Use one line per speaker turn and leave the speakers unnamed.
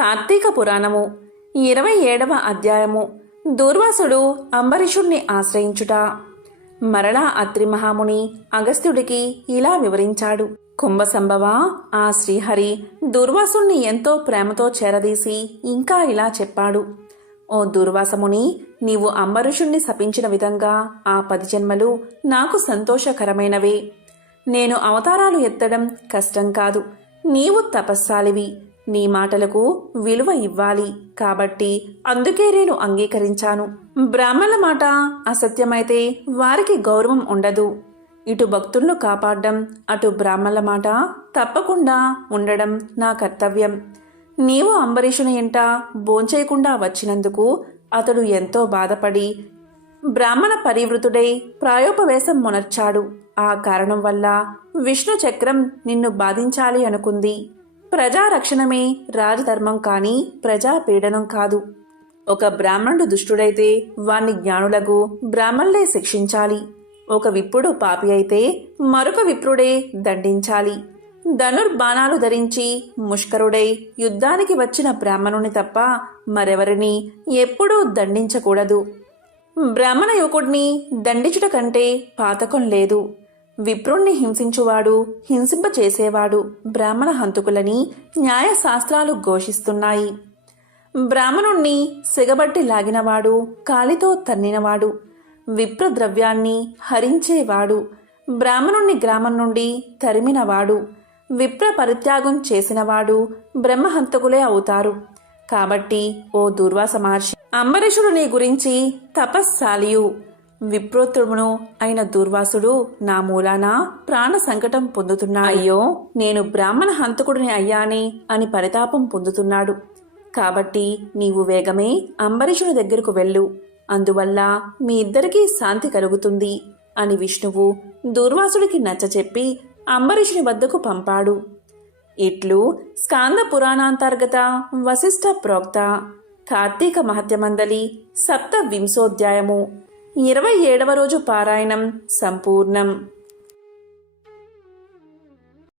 కార్తీక పురాణము ఇరవై ఏడవ అధ్యాయము. దూర్వాసుడు అంబరీషుణ్ణి ఆశ్రయించుట. మరలా అత్రి మహాముని అగస్త్యుడికి ఇలా వివరించాడు. కుంభసంభవ ఆ శ్రీహరి దుర్వాసుణ్ణి ఎంతో ప్రేమతో చేరదీసి ఇంకా ఇలా చెప్పాడు. ఓ దుర్వాసముని నీవు అంబరీషుణ్ణి శపించిన విధంగా ఆ పది జన్మలు నాకు సంతోషకరమైనవే. నేను అవతారాలు ఎత్తడం కష్టం కాదు. నీవు తపస్సాలివి. నీ మాటలకు విలువ ఇవ్వాలి కాబట్టి అందుకే నేను అంగీకరించాను. బ్రాహ్మణుల మాట అసత్యమైతే వారికి గౌరవం ఉండదు. ఇటు భక్తులను కాపాడడం అటు బ్రాహ్మణుల మాట తప్పకుండా ఉండడం నా కర్తవ్యం. నీవు అంబరీషుని ఇంట భోంచేయకుండా వచ్చినందుకు అతడు ఎంతో బాధపడి బ్రాహ్మణ పరివృతుడై ప్రాయోపవేశం మొనర్చాడు. ఆ కారణం వల్ల విష్ణు చక్రం నిన్ను బాధించాలి అనుకుంది. ప్రజారక్షణమే రాజధర్మం కానీ ప్రజాపీడనం కాదు. ఒక బ్రాహ్మణుడు దుష్టుడైతే వాణ్ణి జ్ఞానులకు బ్రాహ్మణులే శిక్షించాలి. ఒక విప్రుడు పాపి అయితే మరొక విప్రుడే దండించాలి. ధనుర్బాణాలు ధరించి ముష్కరుడై యుద్ధానికి వచ్చిన బ్రాహ్మణుని తప్ప మరెవరిని ఎప్పుడూ దండించకూడదు. బ్రాహ్మణ యువకుడిని దండించుట కంటే పాతకం లేదు. విప్రుణ్ణి హింసించువాడు హింసింప చేసేవాడు బ్రాహ్మణ హంతకులని న్యాయశాస్త్రాలు ఘోషిస్తున్నాయి. బ్రాహ్మణుణ్ణి సిగబట్టి లాగినవాడు కాలితో తన్నినవాడు విప్ర ద్రవ్యాన్ని హరించేవాడు బ్రాహ్మణుణ్ణి గ్రామం నుండి తరిమినవాడు విప్ర పరిత్యాగం చేసినవాడు బ్రహ్మహంతకులే అవుతారు. కాబట్టి ఓ దుర్వాస మహర్షి అంబరీషుడు నీ గురించి తపస్సాలియు. విప్రోత్తమును అయిన దుర్వాసుడు నా మూలాన ప్రాణ సంకటం పొందుతున్నా అయ్యో నేను బ్రాహ్మణ హంతకుడిని అయ్యానే అని పరితాపం పొందుతున్నాడు. కాబట్టి నీవు వేగమే అంబరీషుని దగ్గరకు వెళ్ళు. అందువల్ల మీ ఇద్దరికీ శాంతి కలుగుతుంది అని విష్ణువు దుర్వాసుడికి నచ్చచెప్పి అంబరీషుని వద్దకు పంపాడు. ఇట్లు స్కాంద పురాణాంతర్గత వశిష్ఠ ప్రోక్త కార్తీక మహత్యమందలి సప్త వింశోధ్యాయము ఇరవై ఏడవ రోజు పారాయణం సంపూర్ణం.